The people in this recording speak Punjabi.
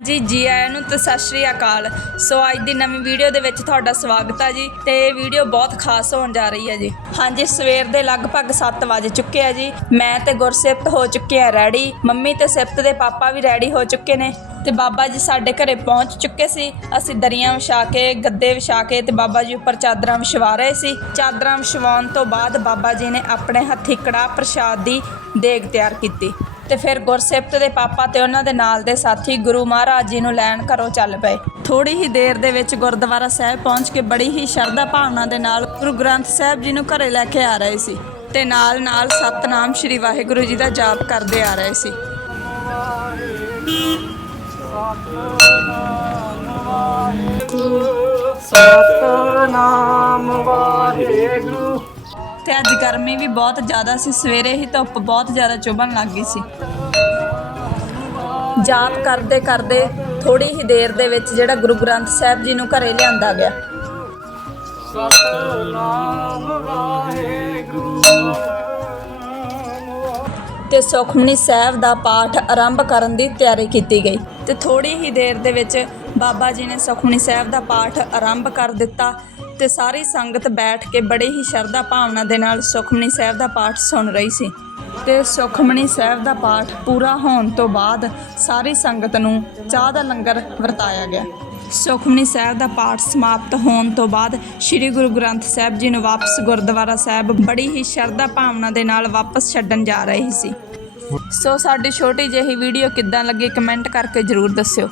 ਜੀ ਜੀ ਆਇਆਂ ਨੂੰ ਤੇ ਸਤਿ ਸ਼੍ਰੀ ਅਕਾਲ। ਸੋ ਅੱਜ ਦੀ ਨਵੀਂ ਵੀਡੀਓ ਦੇ ਵਿੱਚ ਤੁਹਾਡਾ ਸਵਾਗਤ ਹੈ ਜੀ ਤੇ ਇਹ ਵੀਡੀਓ ਬਹੁਤ ਖਾਸ ਹੋਣ ਜਾ ਰਹੀ ਹੈ ਜੀ। ਹਾਂਜੀ, ਸਵੇਰ ਦੇ ਲਗਭਗ 7 ਵਜ ਚੁੱਕੇ ਆ ਜੀ। ਮੈਂ ਤੇ ਗੁਰਸਿਫਤ ਹੋ ਚੁੱਕੇ ਆ ਰੈਡੀ। ਮੰਮੀ ਤੇ ਸਿਫਤ ਦੇ ਪਾਪਾ ਵੀ ਰੈਡੀ ਹੋ ਚੁੱਕੇ ਨੇ। ਤੇ ਬਾਬਾ ਜੀ ਸਾਡੇ ਘਰੇ ਪਹੁੰਚ ਚੁੱਕੇ ਸੀ। ਅਸੀਂ ਦਰੀਆਂ ਵਿਛਾ ਕੇ, ਗੱਦੇ ਵਿਛਾ ਕੇ ਤੇ ਬਾਬਾ ਜੀ ਉੱਪਰ ਚਾਦਰਾਂ ਵਿਛਵਾ ਰਹੇ ਸੀ। ਚਾਦਰਾਂ ਵਿਛਵਾਉਣ ਤੋਂ ਬਾਅਦ ਬਾਬਾ ਜੀ ਨੇ ਆਪਣੇ ਹੱਥੀਂ ਕੜਾਹ ਪ੍ਰਸ਼ਾਦ ਦੀ ਦੇਗ ਤਿਆਰ ਕੀਤੀ। ਤੇ ਫਿਰ ਗੁਰਸਿਫਤ ਦੇ ਪਾਪਾ ਤੇ ਉਹਨਾਂ ਦੇ ਨਾਲ ਦੇ ਸਾਥੀ ਗੁਰੂ ਮਹਾਰਾਜ ਜੀ ਨੂੰ ਲੈਣ ਘਰੋਂ ਚੱਲ ਪਏ। ਥੋੜੀ ਹੀ ਦੇਰ ਦੇ ਵਿੱਚ ਗੁਰਦੁਆਰਾ ਸਾਹਿਬ ਪਹੁੰਚ ਕੇ ਬੜੀ ਹੀ ਸ਼ਰਧਾ ਭਾਵਨਾ ਦੇ ਨਾਲ ਗੁਰੂ ਗ੍ਰੰਥ ਸਾਹਿਬ ਜੀ ਨੂੰ ਘਰੇ ਲੈ ਕੇ ਆ ਰਹੇ ਸੀ ਤੇ ਨਾਲ ਨਾਲ ਸਤਨਾਮ ਸ੍ਰੀ ਵਾਹਿਗੁਰੂ ਜੀ ਦਾ ਜਾਪ ਕਰਦੇ ਆ ਰਹੇ ਸੀ। ਸਤਨਾਮ ਵਾਹਿਗੁਰੂ ਤੇ ਅੱਜ ਗਰਮੀ ਵੀ ਬਹੁਤ ਜ਼ਿਆਦਾ ਸੀ ਸਵੇਰੇ ਹੀ ਧੁੱਪ ਬਹੁਤ ਜ਼ਿਆਦਾ ਚੁਭਣ ਲੱਗ ਗਈ ਸੀ। ਜਾਪ ਕਰਦੇ ਕਰਦੇ ਥੋੜੀ ਹੀ ਦੇਰ ਦੇ ਵਿੱਚ ਜਿਹੜਾ ਗੁਰੂ ਗ੍ਰੰਥ ਸਾਹਿਬ ਜੀ ਨੂੰ ਘਰੇ ਲਿਆਂਦਾ ਗਿਆ। ਸਤਨਾਮ ਵਾਹਿਗੁਰੂ। ਤੇ ਸੁਖਮਨੀ ਸਾਹਿਬ ਦਾ ਪਾਠ ਆਰੰਭ ਕਰਨ ਦੀ ਤਿਆਰੀ ਕੀਤੀ ਗਈ। ਤੇ ਥੋੜੀ ਹੀ ਦੇਰ ਦੇ ਵਿੱਚ ਬਾਬਾ ਜੀ ਨੇ ਸੁਖਮਨੀ ਸਾਹਿਬ ਦਾ ਪਾਠ ਆਰੰਭ ਕਰ ਦਿੱਤਾ ਤੇ ਸਾਰੀ ਸੰਗਤ ਬੈਠ ਕੇ ਬੜੇ ਹੀ ਸ਼ਰਧਾ ਭਾਵਨਾ ਦੇ ਨਾਲ ਸੁਖਮਨੀ ਸਾਹਿਬ ਦਾ ਪਾਠ ਸੁਣ ਰਹੀ ਸੀ। ਤੇ ਸੁਖਮਨੀ ਸਾਹਿਬ ਦਾ ਪਾਠ ਪੂਰਾ ਹੋਣ ਤੋਂ ਬਾਅਦ ਸਾਰੀ ਸੰਗਤ ਨੂੰ ਚਾਹ ਦਾ ਲੰਗਰ ਵਰਤਾਇਆ ਗਿਆ। ਸੁਖਮਨੀ ਸਾਹਿਬ ਦਾ ਪਾਠ ਸਮਾਪਤ ਹੋਣ ਤੋਂ ਬਾਅਦ ਸ੍ਰੀ ਗੁਰੂ ਗ੍ਰੰਥ ਸਾਹਿਬ ਜੀ ਨੂੰ ਵਾਪਸ ਗੁਰਦੁਆਰਾ ਸਾਹਿਬ ਬੜੀ ਹੀ ਸ਼ਰਧਾ ਭਾਵਨਾ ਦੇ ਨਾਲ ਵਾਪਸ ਛੱਡਣ ਜਾ ਰਹੇ ਸੀ। ਸੋ ਸਾਡੀ ਛੋਟੀ ਜਿਹੀ ਵੀਡੀਓ ਕਿੱਦਾਂ ਲੱਗੀ ਕਮੈਂਟ ਕਰਕੇ ਜਰੂਰ ਦੱਸਿਓ।